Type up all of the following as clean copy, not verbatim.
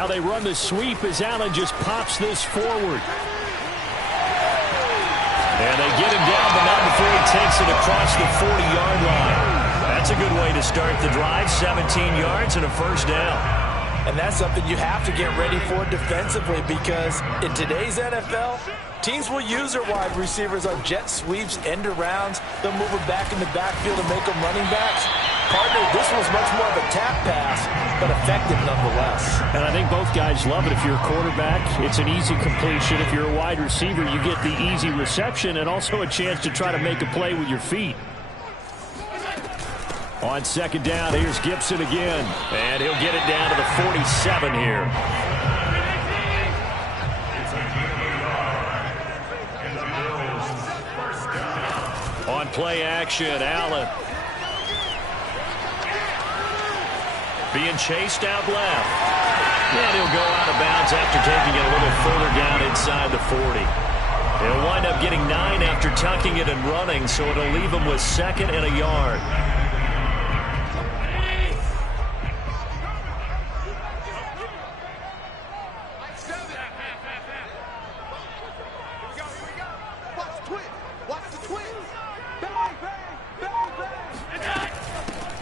Now they run the sweep as Allen just pops this forward. And they get him down, but not before he takes it across the 40-yard line. That's a good way to start the drive. 17 yards and a first down. And that's something you have to get ready for defensively, because in today's NFL, teams will use their wide receivers on jet sweeps, end arounds. They'll move them back in the backfield and make them running backs. Partner, this was much more of a tap pass, but effective nonetheless. And I think both guys love it. If you're a quarterback, it's an easy completion. If you're a wide receiver, you get the easy reception and also a chance to try to make a play with your feet. On second down, here's Gibson again. And he'll get it down to the 47 here. On play action, Allen. Being chased out left. And he'll go out of bounds after taking it a little further down inside the 40. He'll wind up getting 9 after tucking it and running, so it'll leave him with second and a yard.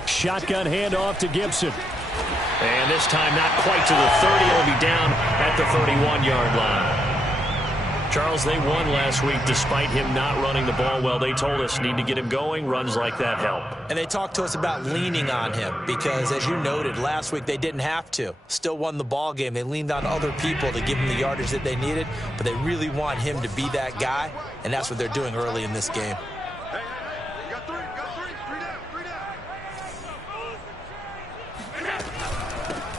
Shotgun handoff to Gibson. And this time not quite to the 30. It'll be down at the 31-yard line. Charles, they won last week despite him not running the ball well. They told us need to get him going. Runs like that help. And they talked to us about leaning on him because, as you noted, last week they didn't have to. Still won the ball game. They leaned on other people to give him the yardage that they needed, but they really want him to be that guy, and that's what they're doing early in this game.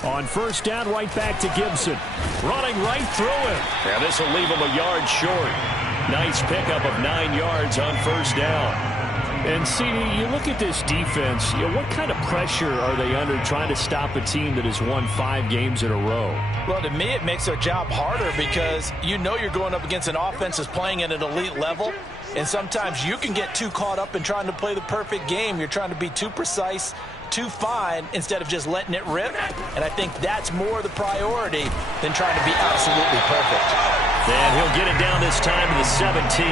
On first down, right back to Gibson. Running right through him. And this will leave him a yard short. Nice pickup of 9 yards on first down. And, CD, you look at this defense, what kind of pressure are they under trying to stop a team that has won 5 games in a row? Well, to me, it makes their job harder because you know you're going up against an offense that's playing at an elite level. And sometimes you can get too caught up in trying to play the perfect game. You're trying to be too precise, too fine, instead of just letting it rip. And I think that's more the priority than trying to be absolutely perfect. And he'll get it down this time to the 17.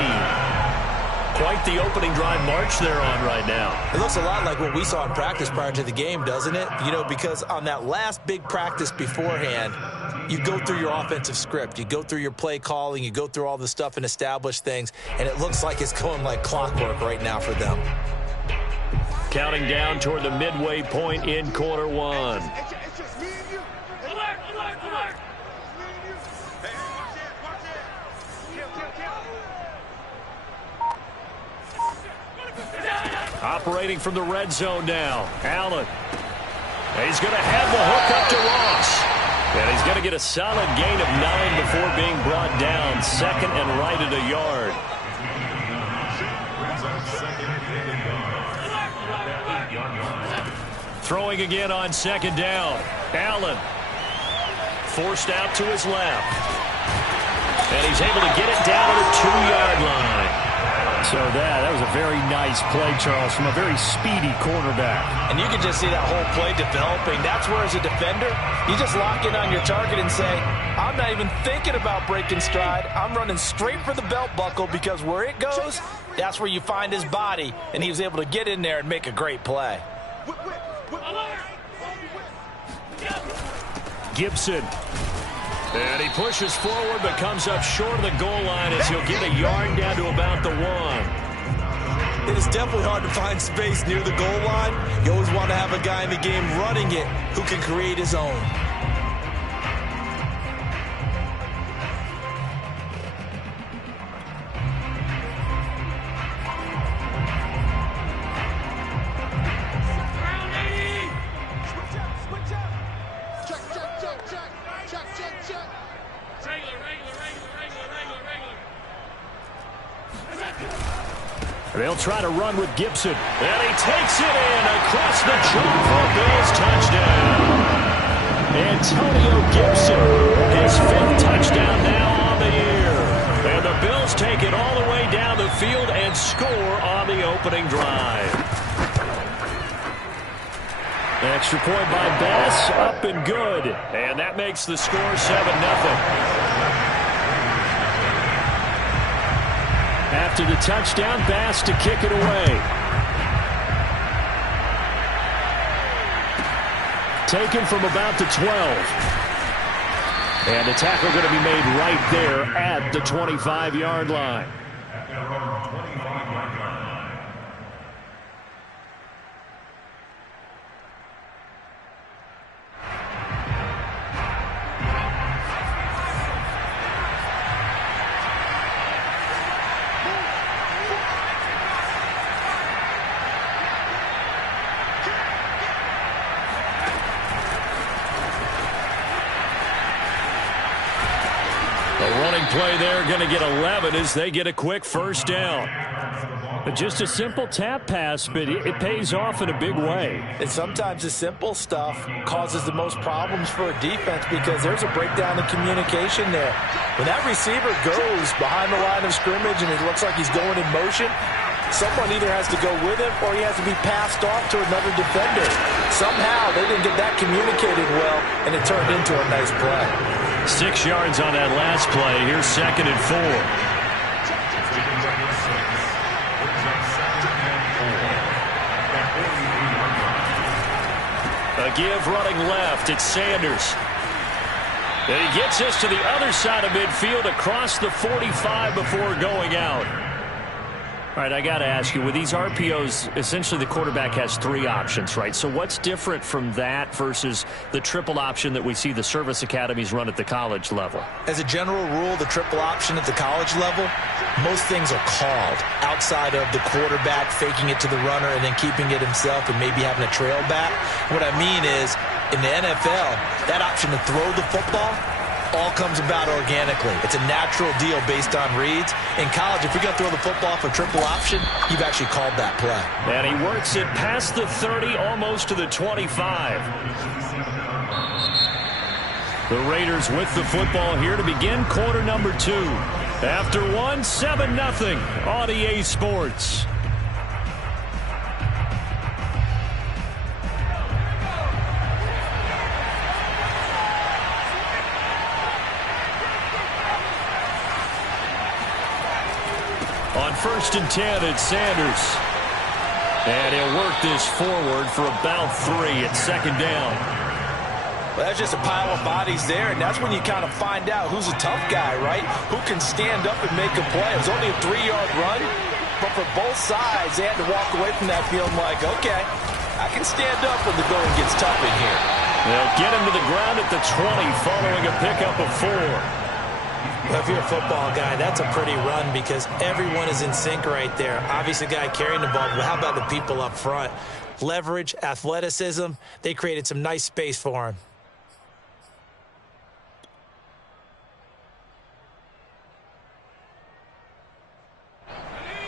Quite the opening drive march they're on right now. It looks a lot like what we saw in practice prior to the game, doesn't it? You know, because on that last big practice beforehand, you go through your offensive script. You go through your play calling. You go through all the stuff and establish things. And it looks like it's going like clockwork right now for them. Counting down toward the midway point in quarter one. Operating from the red zone now. Allen. He's going to have the hook up to Ross. And he's going to get a solid gain of 9 before being brought down. Second and right at a yard. Throwing again on second down. Allen. Forced out to his left. And he's able to get it down to the 2-yard line. So that was a very nice play, Charles, from a very speedy quarterback. And you can just see that whole play developing. That's where, as a defender, you just lock in on your target and say, I'm not even thinking about breaking stride. I'm running straight for the belt buckle, because where it goes, that's where you find his body. And he was able to get in there and make a great play. Gibson. And he pushes forward but comes up short of the goal line as he'll get a yard down to about the 1. It is definitely hard to find space near the goal line. You always want to have a guy in the game running it who can create his own. They'll try to run with Gibson. And he takes it in across the chalk for a Bills touchdown. Antonio Gibson, his 5th touchdown now on the year. And the Bills take it all the way down the field and score on the opening drive. Extra point by Bass, up and good. And that makes the score 7-0. After the touchdown, Bass to kick it away. Taken from about the 12. And the tackle going to be made right there at the 25-yard line. Play there, going to get 11 as they get a quick first down. Just a simple tap pass, but it pays off in a big way. And sometimes the simple stuff causes the most problems for a defense because there's a breakdown in communication there. When that receiver goes behind the line of scrimmage and it looks like he's going in motion, someone either has to go with him or he has to be passed off to another defender. Somehow they didn't get that communicated well, and it turned into a nice play. 6 yards on that last play. Here's 2nd and 4. A give running left. It's Sanders. And he gets us to the other side of midfield across the 45 before going out. All right, I got to ask you, with these RPOs, essentially the quarterback has 3 options, right? So what's different from that versus the triple option that we see the service academies run at the college level? As a general rule, the triple option at the college level, most things are called outside of the quarterback faking it to the runner and then keeping it himself and maybe having a trail back. What I mean is, in the NFL, that option to throw the football all comes about organically. It's a natural deal based on reads. In college, if you're going to throw the football for triple option, you've actually called that play. And he works it past the 30, almost to the 25. The Raiders with the football here to begin quarter number 2. After 1, 7-0 on EA Sports. On 1st and 10, it's Sanders. And he'll work this forward for about 3 at 2nd down. Well, that's just a pile of bodies there, and that's when you kind of find out who's a tough guy, right? Who can stand up and make a play. It was only a 3-yard run, but for both sides, they had to walk away from that feeling like, okay, I can stand up when the going gets tough in here. They'll get him to the ground at the 20 following a pickup of 4. Well, if you're a football guy, that's a pretty run because everyone is in sync right there. Obviously, the guy carrying the ball, but how about the people up front? Leverage, athleticism, they created some nice space for him.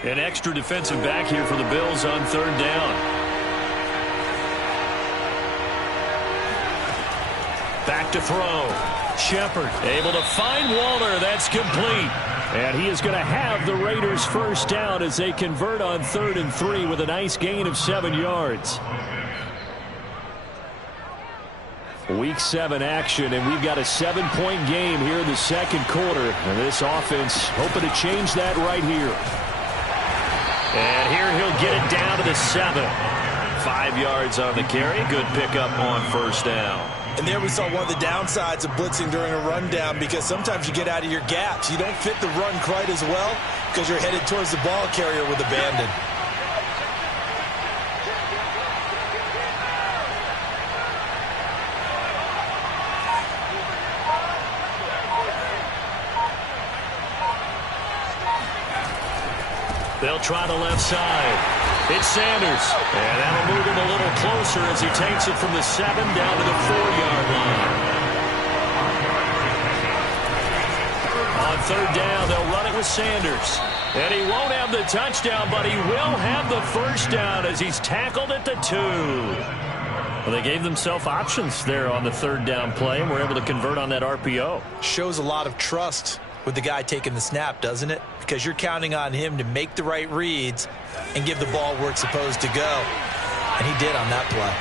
An extra defensive back here for the Bills on 3rd down. Back to throw. Shepard able to find Waller. That's complete. And he is going to have the Raiders first down as they convert on 3rd and 3 with a nice gain of 7 yards. Week 7 action, and we've got a 7-point game here in the 2nd quarter. And this offense hoping to change that right here. And here he'll get it down to the 7. 5 yards on the carry. Good pickup on 1st down. And there we saw one of the downsides of blitzing during a rundown because sometimes you get out of your gaps. You don't fit the run quite as well because you're headed towards the ball carrier with abandon. They'll try the left side. It's Sanders. And that'll move him a little closer as he takes it from the 7 down to the 4-yard line. On 3rd down, they'll run it with Sanders. And he won't have the touchdown, but he will have the first down as he's tackled at the 2. Well, they gave themselves options there on the 3rd down play, and were able to convert on that RPO. Shows a lot of trust with the guy taking the snap, doesn't it? Because you're counting on him to make the right reads and give the ball where it's supposed to go. And he did on that play.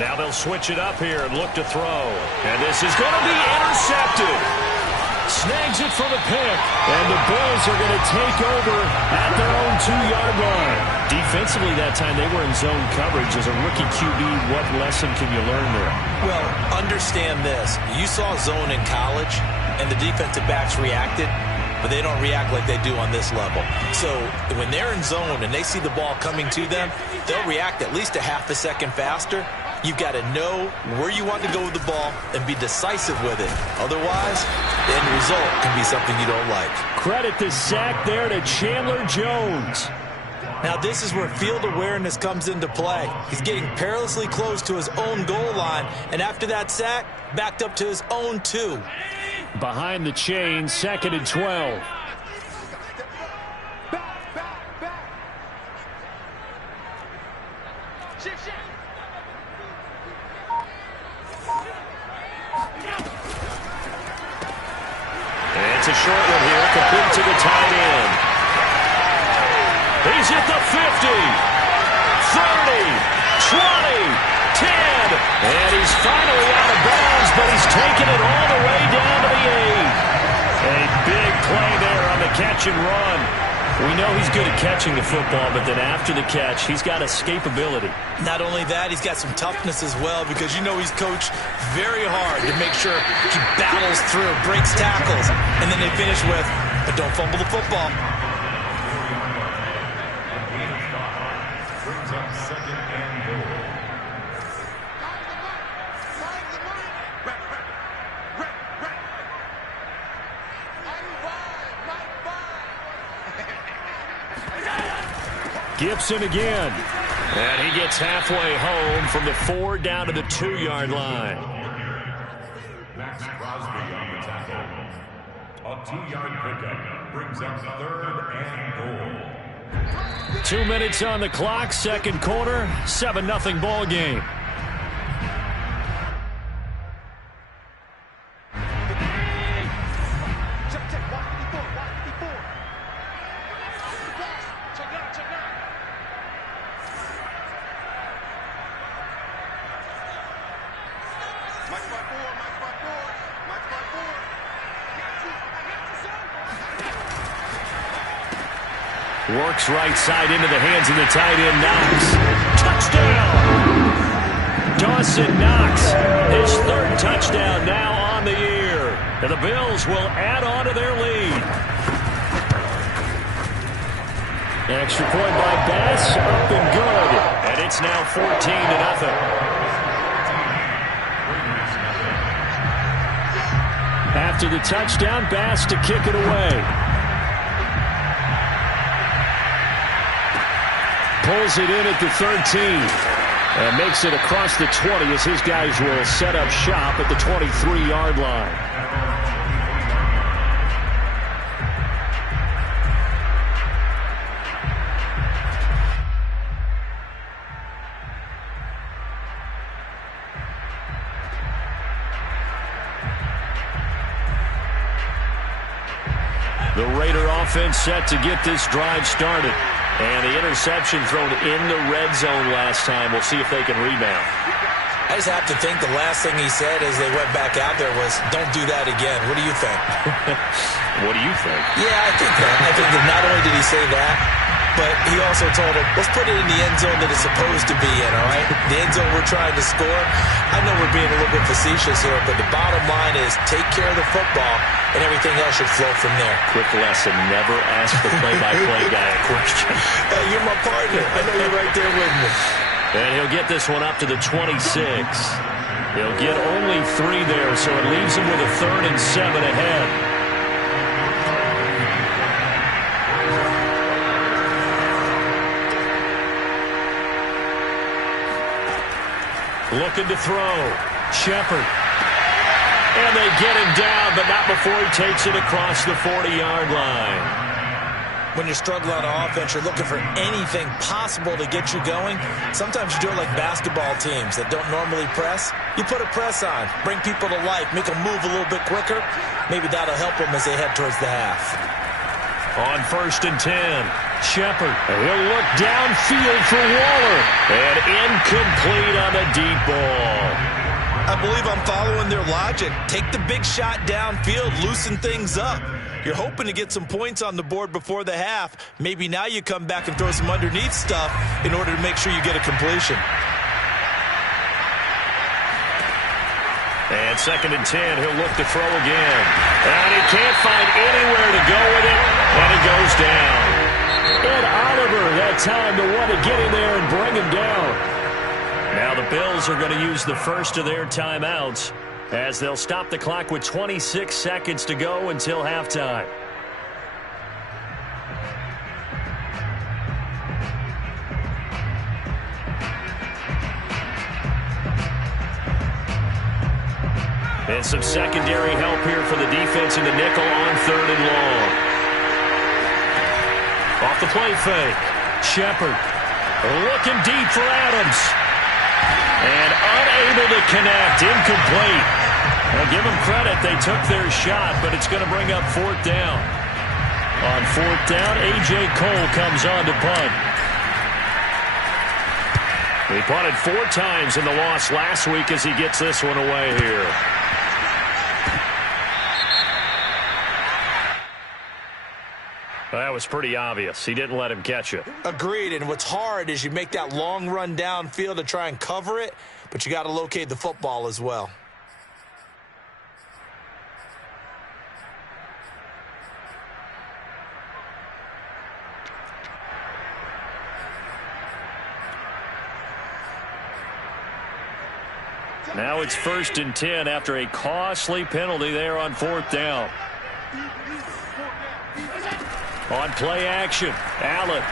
Now they'll switch it up here and look to throw. And this is going to be intercepted. Snags it for the pick. And the Bills are going to take over at their own 2-yard line. Defensively that time, they were in zone coverage. As a rookie QB, what lesson can you learn there? Well, understand this. You saw zone in college, and the defensive backs reacted, but they don't react like they do on this level. So when they're in zone and they see the ball coming to them, they'll react at least a half a second faster. You've got to know where you want to go with the ball and be decisive with it. Otherwise, the end result can be something you don't like. Credit the sack there to Chandler Jones. Now, this is where field awareness comes into play. He's getting perilously close to his own goal line, and after that sack, backed up to his own 2. Behind the chain, 2nd and 12. It's a short one here, complete to the tight end. He's at the 50, 30, 20, 10, and he's finally out of bounds, but he's taken it all the way down to the 8. A big play there on the catch and run. We know he's good at catching the football, but then after the catch, he's got escapability. Not only that, he's got some toughness as well, because you know he's coached very hard to make sure he battles through, breaks tackles, and then they finish with, but don't fumble the football. Gibson again. And he gets halfway home from the 4 down to the 2-yard line. Max Crosby on the tackle. A 2-yard pickup brings up 3rd and goal. 2 minutes on the clock, 2nd quarter, 7-0 ball game. Works right side into the hands of the tight end, Knox. Touchdown! Dawson Knox, his 3rd touchdown now on the year. And the Bills will add on to their lead. Extra point by Bass, up and good. And it's now 14-0. After the touchdown, Bass to kick it away. Pulls it in at the 13 and makes it across the 20 as his guys will set up shop at the 23-yard line. The Raider offense set to get this drive started. And the interception thrown in the red zone last time. We'll see if they can rebound. I just have to think the last thing he said as they went back out there was, don't do that again. What do you think? What do you think? Yeah, I think that. I think that not only did he say that, but he also told him, let's put it in the end zone that it's supposed to be in, all right? The end zone we're trying to score. I know we're being a little bit facetious here, but the bottom line is take care of the football, and everything else should flow from there. Quick lesson, never ask the play-by-play guy a question. Hey, you're my partner. I know you're right there with me. And he'll get this one up to the 26. He'll get only 3 there, so it leaves him with a 3rd and 7 ahead. Looking to throw. Shepard. And they get him down, but not before he takes it across the 40-yard line. When you're struggling on offense, you're looking for anything possible to get you going. Sometimes you do it like basketball teams that don't normally press. You put a press on, bring people to life, make them move a little bit quicker. Maybe that'll help them as they head towards the half. On 1st and 10, Shepard. He'll look downfield for Waller. And incomplete on the deep ball. I believe I'm following their logic. Take the big shot downfield, loosen things up. You're hoping to get some points on the board before the half. Maybe now you come back and throw some underneath stuff in order to make sure you get a completion. And 2nd and 10, he'll look to throw again. And he can't find anywhere to go with it, and he goes down. Ed Oliver, that time to want to get in there and bring him down. Now the Bills are going to use the first of their timeouts as they'll stop the clock with 26 seconds to go until halftime. And some secondary help here for the defense in the nickel on 3rd and long. Off the play fake. Shepard looking deep for Adams. And unable to connect. Incomplete. Well, give them credit. They took their shot, but it's going to bring up 4th down. On 4th down, A.J. Cole comes on to punt. He punted 4 times in the loss last week as he gets this one away here. That was pretty obvious. He didn't let him catch it. Agreed, and what's hard is you make that long run downfield to try and cover it, but you got to locate the football as well. Now it's 1st and 10 after a costly penalty there on 4th down. On play action, Allen.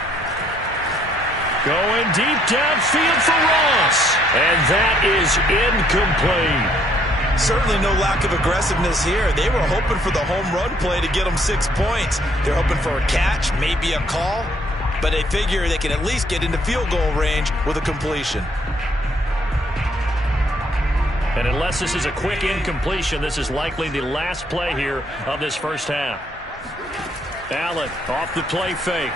Going deep downfield for Ross. And that is incomplete. Certainly no lack of aggressiveness here. They were hoping for the home run play to get them 6 points. They're hoping for a catch, maybe a call, but they figure they can at least get into field goal range with a completion. And unless this is a quick incompletion, this is likely the last play here of this first half. Allen off the play fake.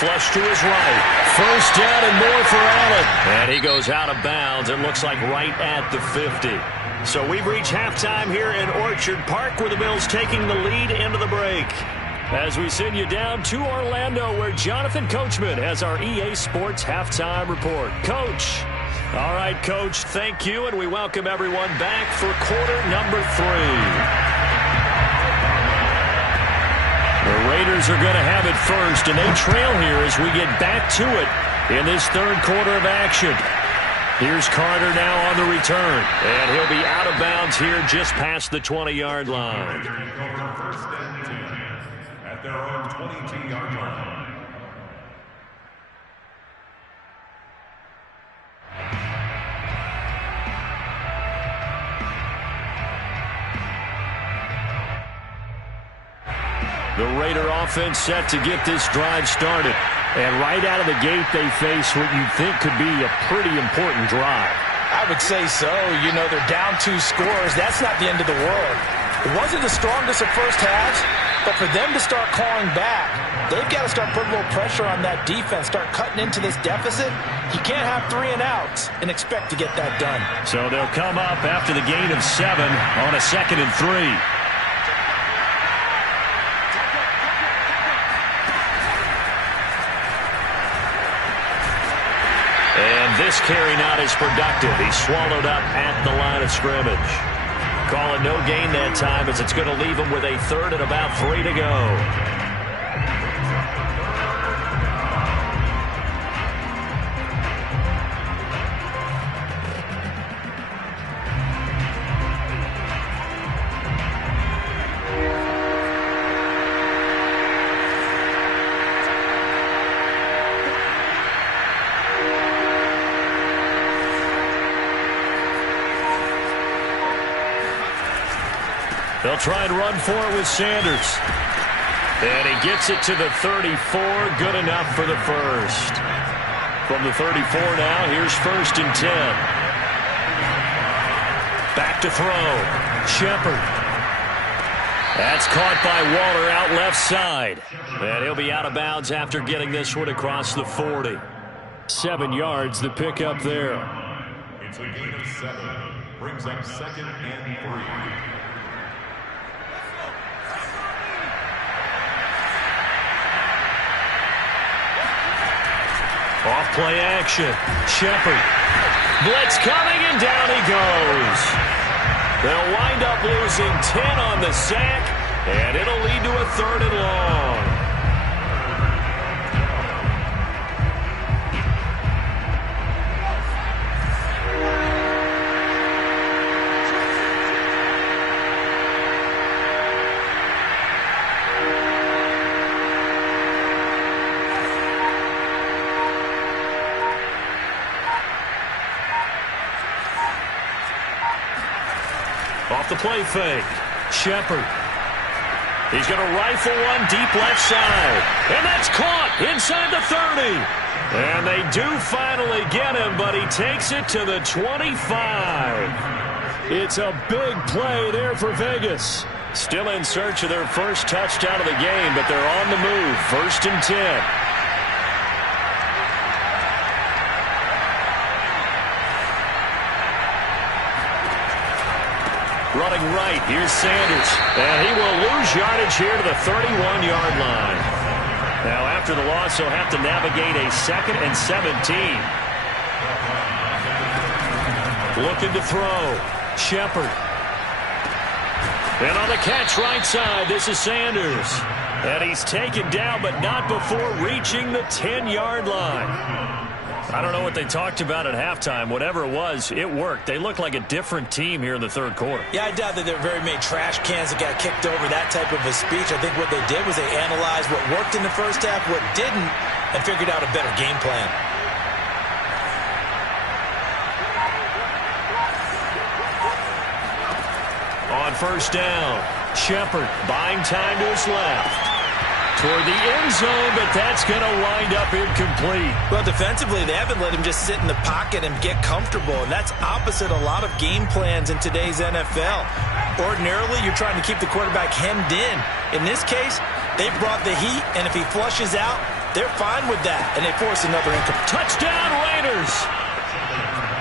Flush to his right. 1st down and more for Allen. And he goes out of bounds. It looks like right at the 50. So we've reached halftime here in Orchard Park, where the Bills taking the lead into the break. As we send you down to Orlando, where Jonathan Coachman has our EA Sports halftime report. Coach. All right, Coach, thank you, and we welcome everyone back for quarter number 3. The Raiders are going to have it first, and they trail here as we get back to it in this 3rd quarter of action. Here's Carter now on the return, and he'll be out of bounds here just past the 20-yard line. At their own 22-yard line. The Raider offense set to get this drive started. And right out of the gate, they face what you think could be a pretty important drive. I would say so. You know, they're down 2 scores. That's not the end of the world. It wasn't the strongest of first halves, but for them to start clawing back, they've got to start putting a little pressure on that defense, start cutting into this deficit. You can't have 3 and outs and expect to get that done. So they'll come up after the gain of 7 on a 2nd and 3. And this carry not as productive. He's swallowed up at the line of scrimmage. Calling no gain that time as it's going to leave him with a 3rd and about 3 to go. They'll try and run for it with Sanders. And he gets it to the 34. Good enough for the first. From the 34 now, here's 1st and 10. Back to throw. Shepard That's caught by Waller out left side. And he'll be out of bounds after getting this one across the 40. 7 yards, the pickup there. It's a gain of 7. Brings up 2nd and 3. Off play action. Shepard. Blitz coming, and down he goes. They'll wind up losing 10 on the sack, and it'll lead to a 3rd and long. Off the play fake. Shepard. He's going to rifle one deep left side. And that's caught inside the 30. And they do finally get him, but he takes it to the 25. It's a big play there for Vegas. Still in search of their first touchdown of the game, but they're on the move. 1st and 10. Running right, here's Sanders. And he will lose yardage here to the 31-yard line. Now, after the loss, he'll have to navigate a 2nd and 17. Looking to throw. Shepard. And on the catch right side, this is Sanders. And he's taken down, but not before reaching the 10-yard line. I don't know what they talked about at halftime. Whatever it was, it worked. They look like a different team here in the 3rd quarter. Yeah, I doubt that there were very many trash cans that got kicked over, that type of a speech. I think what they did was they analyzed what worked in the first half, what didn't, and figured out a better game plan. On 1st down, Shepard buying time to his left. Toward the end zone, but that's going to wind up incomplete. Well, defensively, they haven't let him just sit in the pocket and get comfortable, and that's opposite a lot of game plans in today's NFL. Ordinarily, you're trying to keep the quarterback hemmed in. In this case, they brought the heat, and if he flushes out, they're fine with that, and they force another incomplete. Touchdown, Raiders!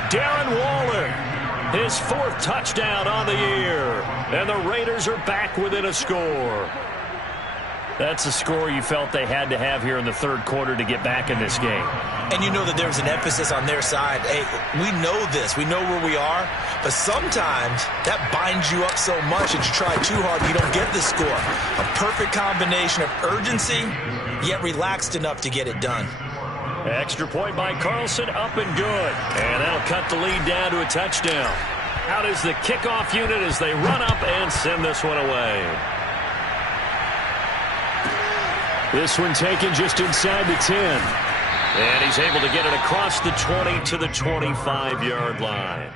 Darren Waller, his 4th touchdown on the year, and the Raiders are back within a score. That's a score you felt they had to have here in the 3rd quarter to get back in this game. And you know that there's an emphasis on their side. Hey, we know this. We know where we are. But sometimes that binds you up so much that you try too hard, you don't get the score. A perfect combination of urgency, yet relaxed enough to get it done. Extra point by Carlson, up and good. And that'll cut the lead down to a touchdown. Out is the kickoff unit as they run up and send this one away. This one taken just inside the 10. And he's able to get it across the 20 to the 25-yard line.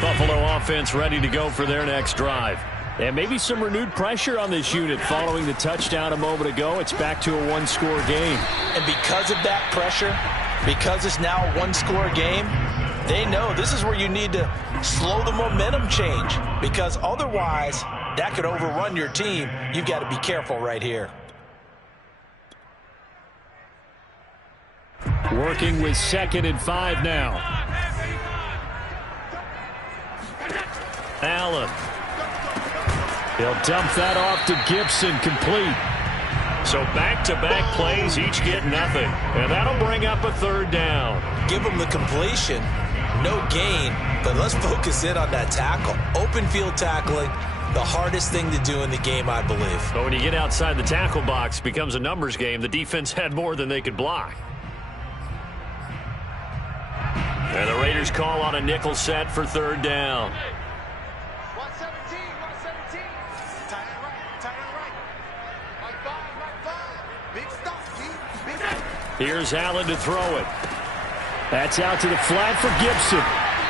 Buffalo offense ready to go for their next drive. And maybe some renewed pressure on this unit following the touchdown a moment ago. It's back to a one-score game. And because of that pressure, because it's now a one-score game, they know this is where you need to slow the momentum change, because otherwise that could overrun your team. You've got to be careful right here. Working with 2nd and 5 now. Allen. He'll dump that off to Gibson, complete. So back-to-back plays, each get nothing. And that'll bring up a 3rd down. Give them the completion, no gain, but let's focus in on that tackle. Open field tackling, the hardest thing to do in the game, I believe. But when you get outside the tackle box, it becomes a numbers game. The defense had more than they could block. And the Raiders call on a nickel set for 3rd down. Here's Allen to throw it. That's out to the flat for Gibson.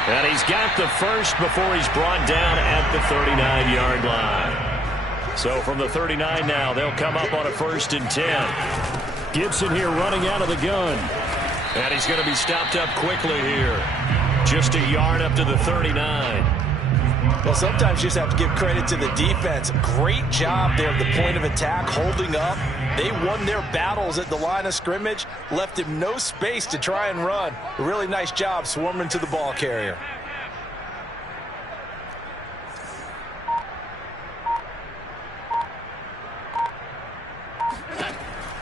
And he's got the first before he's brought down at the 39-yard line. So from the 39 now, they'll come up on a 1st and 10. Gibson here running out of the gun. And he's going to be stopped up quickly here. Just a yard up to the 39. Well, sometimes you just have to give credit to the defense. Great job there at the point of attack, holding up. They won their battles at the line of scrimmage, left him no space to try and run. A really nice job swarming to the ball carrier.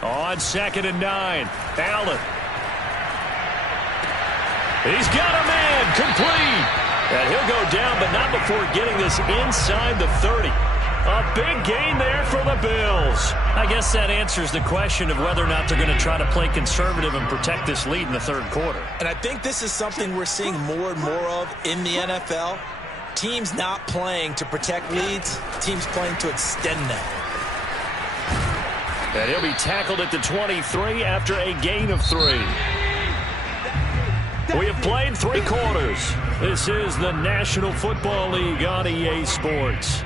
On 2nd and 9, Allen. He's got a man, complete. And he'll go down, but not before getting this inside the 30. A big gain there for the Bills. I guess that answers the question of whether or not they're going to try to play conservative and protect this lead in the 3rd quarter. And I think this is something we're seeing more and more of in the NFL. Teams not playing to protect leads, teams playing to extend them. And he'll be tackled at the 23 after a gain of 3. We have played 3 quarters. This is the National Football League on EA Sports.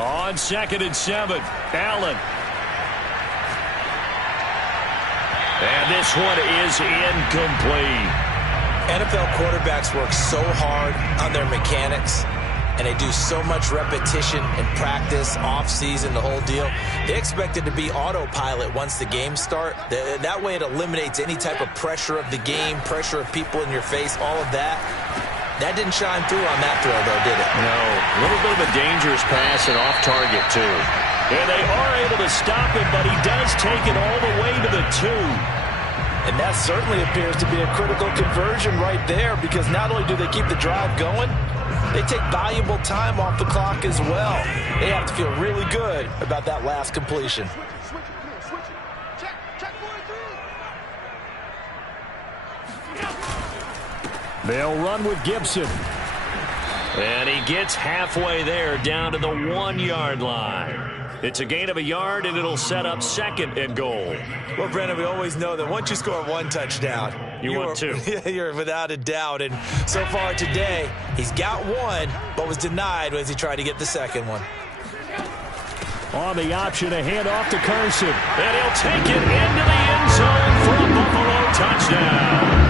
On 2nd and 7, Allen. And this one is incomplete. NFL quarterbacks work so hard on their mechanics, and they do so much repetition and practice, off-season, the whole deal. They expect it to be autopilot once the games start. That way it eliminates any type of pressure of the game, pressure of people in your face, all of that. That didn't shine through on that throw, though, did it? No. A little bit of a dangerous pass and off target, too. And they are able to stop him, but he does take it all the way to the 2. And that certainly appears to be a critical conversion right there, because not only do they keep the drive going, they take valuable time off the clock as well. They have to feel really good about that last completion. They'll run with Gibson. And he gets halfway there down to the 1-yard line. It's a gain of a yard, and it'll set up 2nd and goal. Well, Brennan, we always know that once you score 1 touchdown, you want 2. You're without a doubt. And so far today, he's got 1, but was denied as he tried to get the 2nd one. On the option, a handoff to Carson. And he'll take it into the end zone for a Buffalo touchdown.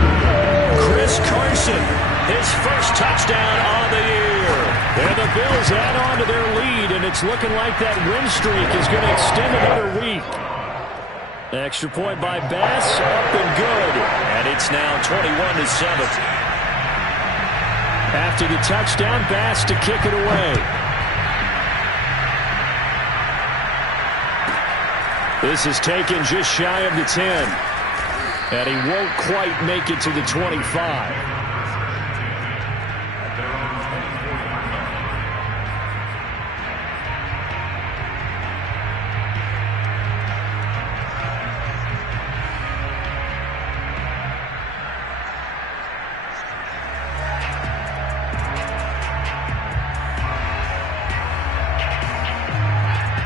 Chris Carson, his first touchdown on the year. And the Bills add on to their lead, and it's looking like that win streak is going to extend another week. Extra point by Bass, up and good. And it's now 21-7. After the touchdown, Bass to kick it away. This is taken just shy of the 10. And he won't quite make it to the 25.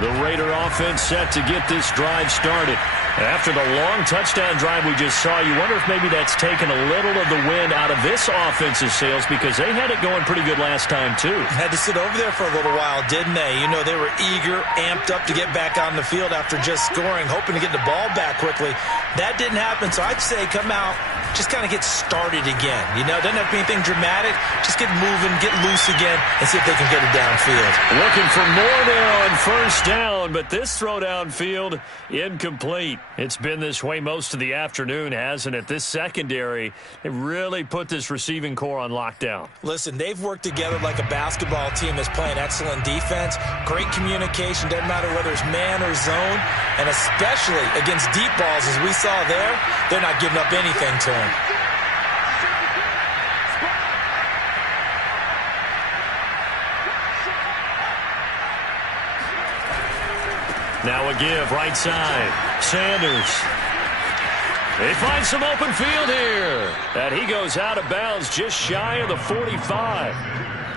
The Raider offense set to get this drive started. After the long touchdown drive we just saw, you wonder if maybe that's taken a little of the wind out of this offense's sails, because they had it going pretty good last time, too. Had to sit over there for a little while, didn't they? You know, they were eager, amped up to get back on the field after just scoring, hoping to get the ball back quickly. That didn't happen, so I'd say come out, just kind of get started again. You know, doesn't have to be anything dramatic. Just get moving, get loose again, and see if they can get it downfield. Looking for more there on first down, but this throw downfield incomplete. It's been this way most of the afternoon, hasn't it? This secondary, they really put this receiving core on lockdown. Listen, they've worked together like a basketball team that's playing excellent defense. Great communication, doesn't matter whether it's man or zone, and especially against deep balls, as we saw there, they're not giving up anything to them. Now a give, right side. Sanders. They find some open field here. And he goes out of bounds just shy of the 45.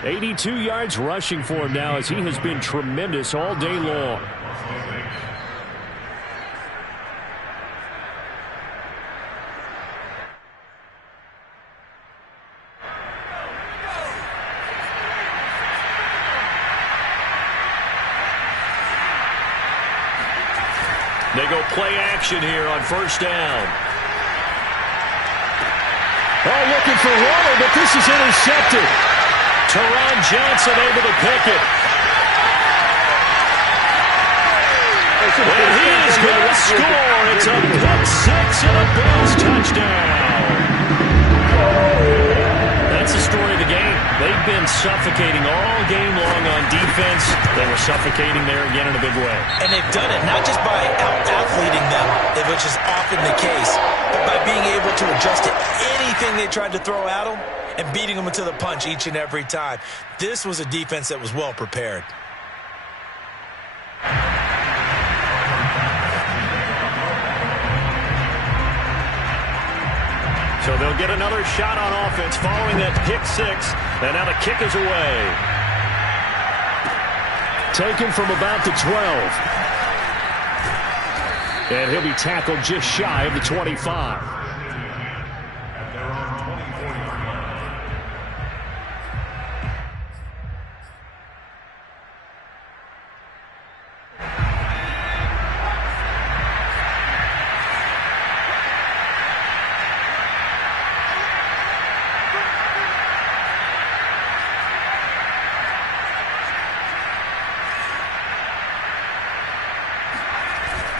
82 yards rushing for him now as he has been tremendous all day long. They go play action here on first down. Oh, looking for Waller, but this is intercepted. Teron Johnson able to pick it. And he is going to score. It's a pick six and a Bills touchdown. That's the story of the game. They've been suffocating all game long on defense. They were suffocating there again in a big way. And they've done it not just by out-athleting them, which is often the case, but by being able to adjust to anything they tried to throw at them and beating them into the punch each and every time. This was a defense that was well prepared. So they'll get another shot on offense following that pick six. And now the kick is away. Taken from about the 12. And he'll be tackled just shy of the 25.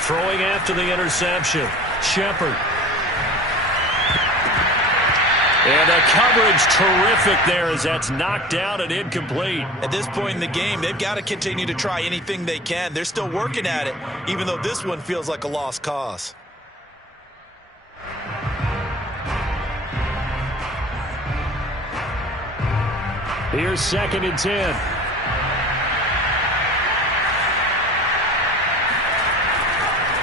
Throwing after the interception. Shepard. And the coverage terrific there as that's knocked down and incomplete. At this point in the game, they've got to continue to try anything they can. They're still working at it, even though this one feels like a lost cause. Here's 2nd and 10.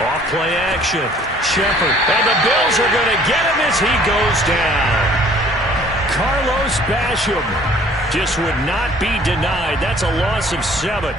Off play action. Shepard. And the Bills are going to get him as he goes down. Carlos Basham just would not be denied. That's a loss of 7.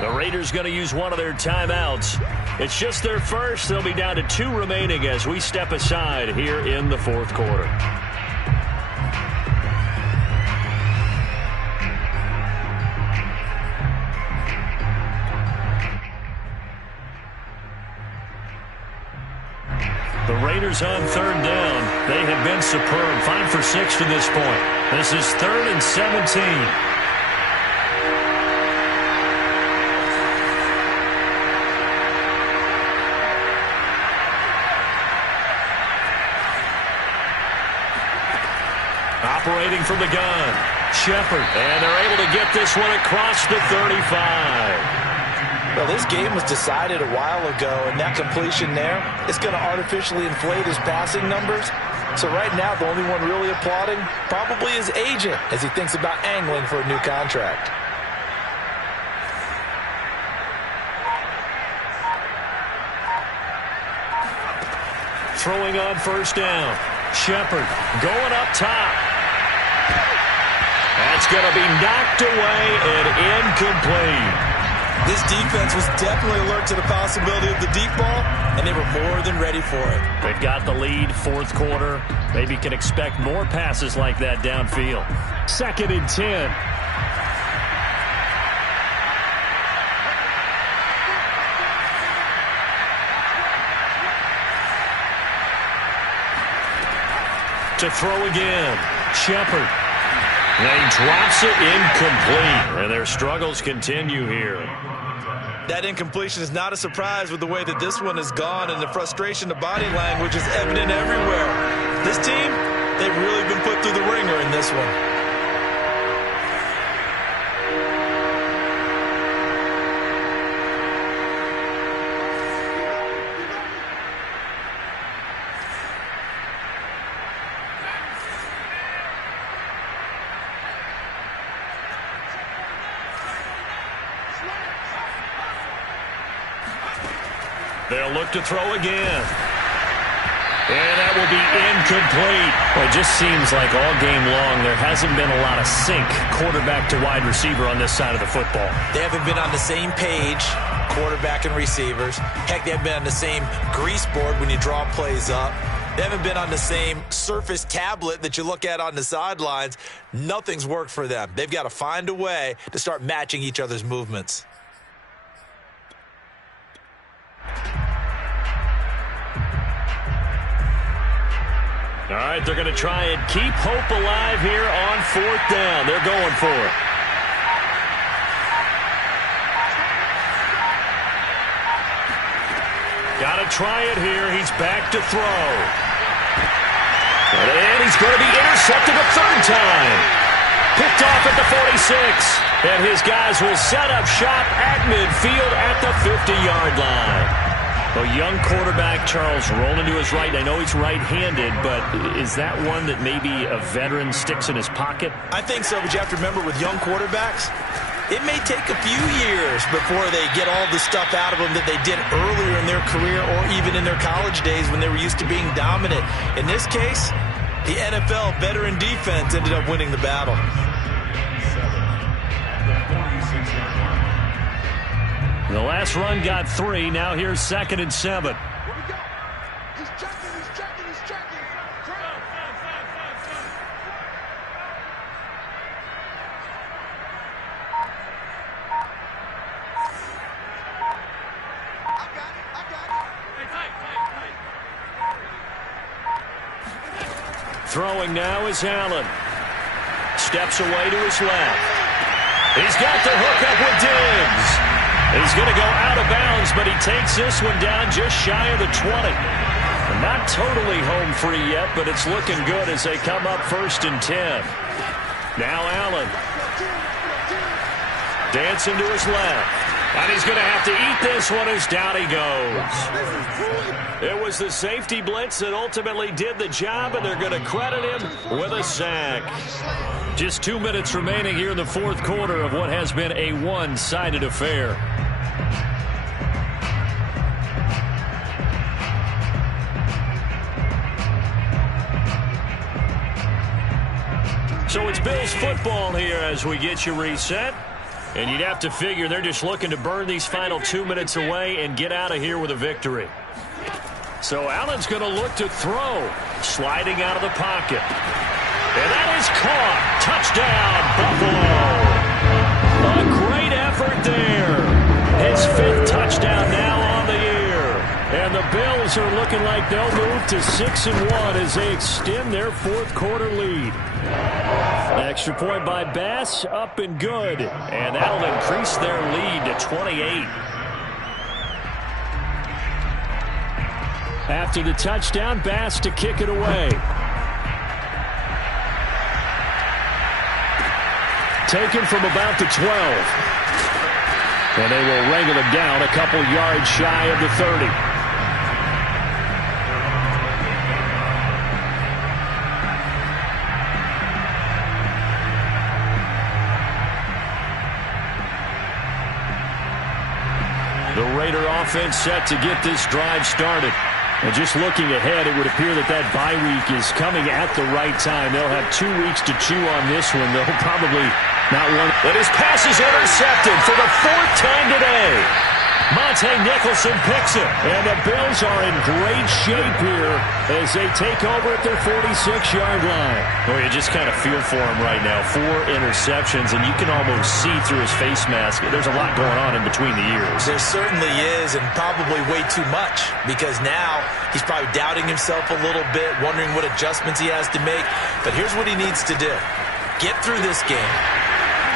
The Raiders going to use one of their timeouts. It's just their first. They'll be down to 2 remaining as we step aside here in the 4th quarter. The Raiders on 3rd down. They have been superb. 5 for 6 to this point. This is 3rd and 17. Operating from the gun, Shepard. And they're able to get this one across the 35. Well, this game was decided a while ago, and that completion there is going to artificially inflate his passing numbers. So right now, the only one really applauding probably his agent as he thinks about angling for a new contract. throwing on first down. Shepard going up top. That's going to be knocked away and incomplete. This defense was definitely alert to the possibility of the deep ball, and they were more than ready for it. They've got the lead, fourth quarter. Maybe can expect more passes like that downfield. 2nd and 10. To throw again. Shepard. And he drops it incomplete. And their struggles continue here. That incompletion is not a surprise with the way that this one has gone, and the frustration, the body language is evident everywhere. This team, they've really been put through the ringer in this one. They'll look to throw again. And that will be incomplete. Well, it just seems like all game long there hasn't been a lot of sync quarterback to wide receiver on this side of the football. They haven't been on the same page, quarterback and receivers. Heck, they haven't been on the same grease board when you draw plays up. They haven't been on the same Surface tablet that you look at on the sidelines. Nothing's worked for them. They've got to find a way to start matching each other's movements. All right, they're going to try and keep hope alive here on 4th down. They're going for it. Got to try it here. He's back to throw. And he's going to be intercepted a 3rd time. Picked off at the 46. And his guys will set up shop at midfield at the 50-yard line. A young quarterback, Charles, rolling to his right. I know he's right-handed, but is that one that maybe a veteran sticks in his pocket? I think so, but you have to remember with young quarterbacks, it may take a few years before they get all the stuff out of them that they did earlier in their career or even in their college days when they were used to being dominant. In this case, the NFL veteran defense ended up winning the battle. The last run got 3. Now here's 2nd and 7. He's checking. I got it. Throwing now is Allen. Steps away to his left. He's got the hook up with Diggs. He's going to go out of bounds, but he takes this one down just shy of the 20. Not totally home free yet, but it's looking good as they come up 1st and 10. Now Allen. Dancing to his left. And he's going to have to eat this one as down he goes. It was the safety blitz that ultimately did the job, and they're going to credit him with a sack. Just 2 minutes remaining here in the 4th quarter of what has been a one-sided affair. So it's Bills football here as we get you reset. And you'd have to figure they're just looking to burn these final 2 minutes away and get out of here with a victory. So Allen's going to look to throw. Sliding out of the pocket. And that is caught. Touchdown, Buffalo. A great effort there. His 5th touchdown now on the year. And the Bills are looking like they'll move to 6-1 as they extend their 4th quarter lead. Extra point by Bass, up and good. And that'll increase their lead to 28. After the touchdown, Bass to kick it away. Taken from about the 12. And they will wrangle him down a couple yards shy of the 30. The Raider offense set to get this drive started. And just looking ahead, it would appear that that bye week is coming at the right time. They'll have 2 weeks to chew on this one. They'll probably not want. But his pass is intercepted for the 4th time today. Monte Nicholson picks it. And the Bills are in great shape here as they take over at their 46-yard line. Well, you just kind of feel for him right now. 4 interceptions, and you can almost see through his face mask. There's a lot going on in between the ears. There certainly is, and probably way too much, because now he's probably doubting himself a little bit, wondering what adjustments he has to make. But here's what he needs to do. Get through this game.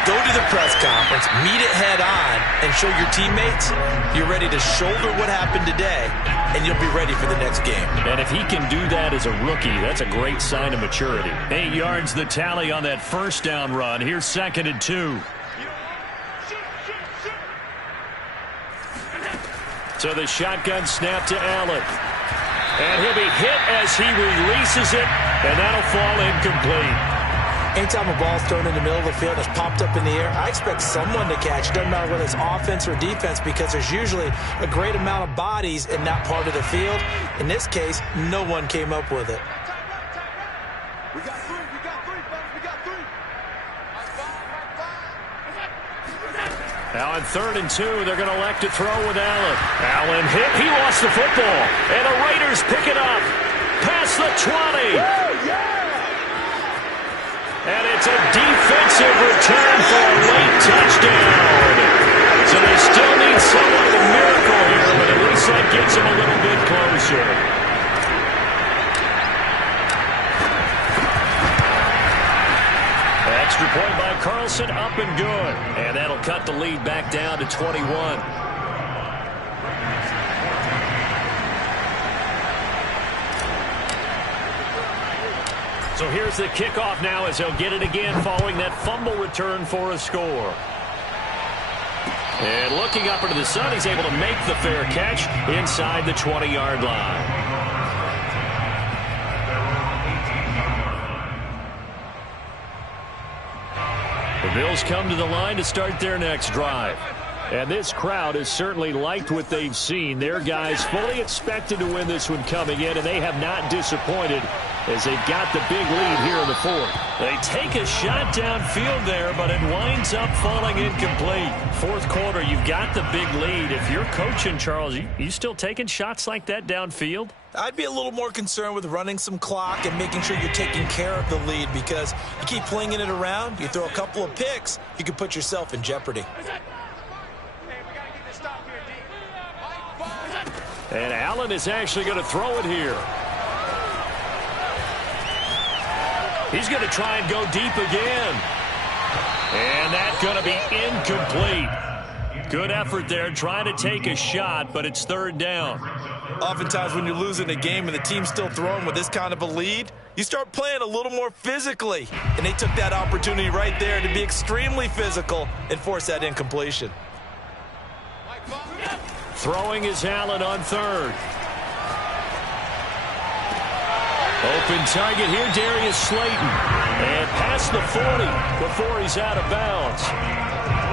Go to the press conference, meet it head on, and show your teammates you're ready to shoulder what happened today, and you'll be ready for the next game. And if he can do that as a rookie, that's a great sign of maturity. 8 yards the tally on that first down run. Here's 2nd and 2. So the shotgun snap to Allen. And he'll be hit as he releases it, and that'll fall incomplete. Anytime a ball's thrown in the middle of the field and it's popped up in the air, I expect someone to catch. It doesn't matter whether it's offense or defense, because there's usually a great amount of bodies in that part of the field. In this case, no one came up with it. We got 3, fellas, we got 3. Now on 3rd and 2, they're going to elect to throw with Allen. Allen hit. He lost the football. And the Raiders pick it up. Past the 20. And it's a defensive return for a late touchdown. So they still need somewhat of a miracle here, but at least that gets them a little bit closer. Extra point by Carlson, up and good. And that'll cut the lead back down to 21. So here's the kickoff now as they'll get it again following that fumble return for a score. And looking up into the sun, he's able to make the fair catch inside the 20-yard line. The Bills come to the line to start their next drive. And this crowd has certainly liked what they've seen. Their guys fully expected to win this one coming in, and they have not disappointed as they've got the big lead here in the 4th. They take a shot downfield there, but it winds up falling incomplete. 4th quarter, you've got the big lead. If you're coaching, Charles, you still taking shots like that downfield? I'd be a little more concerned with running some clock and making sure you're taking care of the lead, because you keep flinging it around, you throw a couple of picks, you can put yourself in jeopardy. And Allen is actually going to throw it here. He's going to try and go deep again. And that's going to be incomplete. Good effort there, trying to take a shot, but it's 3rd down. Oftentimes when you're losing a game and the team's still throwing with this kind of a lead, you start playing a little more physically. And they took that opportunity right there to be extremely physical and force that incompletion. Throwing is Allen on 3rd. Open target here, Darius Slayton. And past the 40 before he's out of bounds.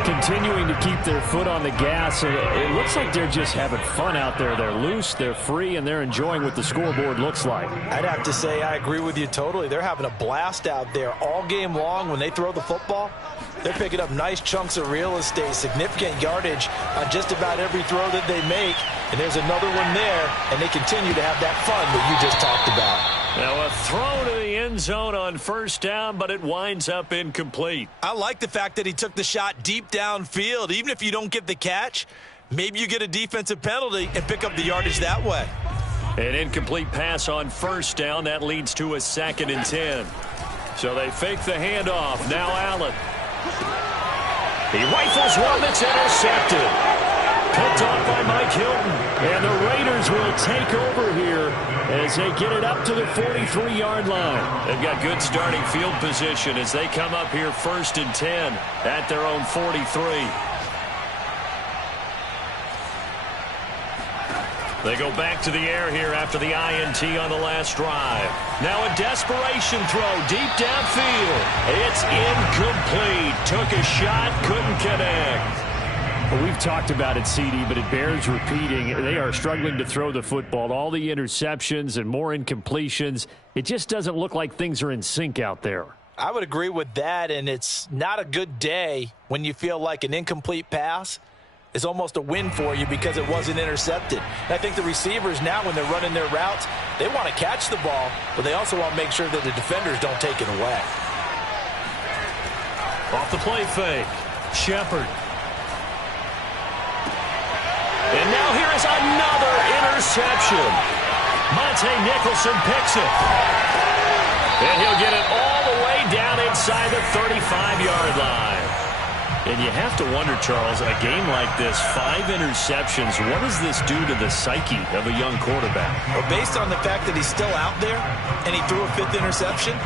Continuing to keep their foot on the gas. It looks like they're just having fun out there. They're loose, they're free, and they're enjoying what the scoreboard looks like. I'd have to say I agree with you totally. They're having a blast out there all game long. When they throw the football, they're picking up nice chunks of real estate, significant yardage on just about every throw that they make. And there's another one there, and they continue to have that fun that you just talked about. Now a throw to the end zone on 1st down, but it winds up incomplete. I like the fact that he took the shot deep downfield. Even if you don't get the catch, maybe you get a defensive penalty and pick up the yardage that way. An incomplete pass on 1st down. That leads to a 2nd and 10. So they fake the handoff. Now Allen. He rifles one that's intercepted. Picked off by Mike Hilton. And the Raiders will take over here as they get it up to the 43-yard line. They've got good starting field position as they come up here 1st and 10 at their own 43. They go back to the air here after the INT on the last drive. Now a desperation throw deep downfield. It's incomplete. Took a shot, couldn't connect. Well, we've talked about it, CD, but it bears repeating. They are struggling to throw the football. All the interceptions and more incompletions. It just doesn't look like things are in sync out there. I would agree with that, and it's not a good day when you feel like an incomplete pass is almost a win for you because it wasn't intercepted. And I think the receivers now, when they're running their routes, they want to catch the ball, but they also want to make sure that the defenders don't take it away. Off the play fake, Shepard. And now here is another interception. Monte Nicholson picks it. And he'll get it all the way down inside the 35-yard line. And you have to wonder, Charles, a game like this, 5 interceptions, what does this do to the psyche of a young quarterback? Well, based on the fact that he's still out there and he threw a 5th interception,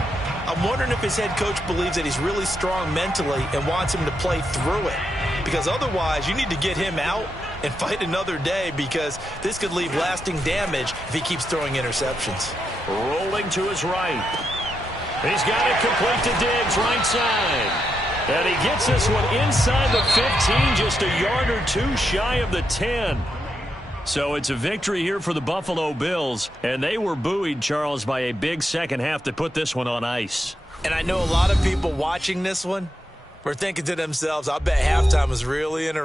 I'm wondering if his head coach believes that he's really strong mentally and wants him to play through it. Because otherwise, you need to get him out and fight another day, because this could leave lasting damage if he keeps throwing interceptions. Rolling to his right. He's got it complete to Diggs, right side. And he gets this one inside the 15, just a yard or two shy of the 10. So it's a victory here for the Buffalo Bills, and they were buoyed, Charles, by a big second half to put this one on ice. And I know a lot of people watching this one were thinking to themselves, I bet halftime was really interesting.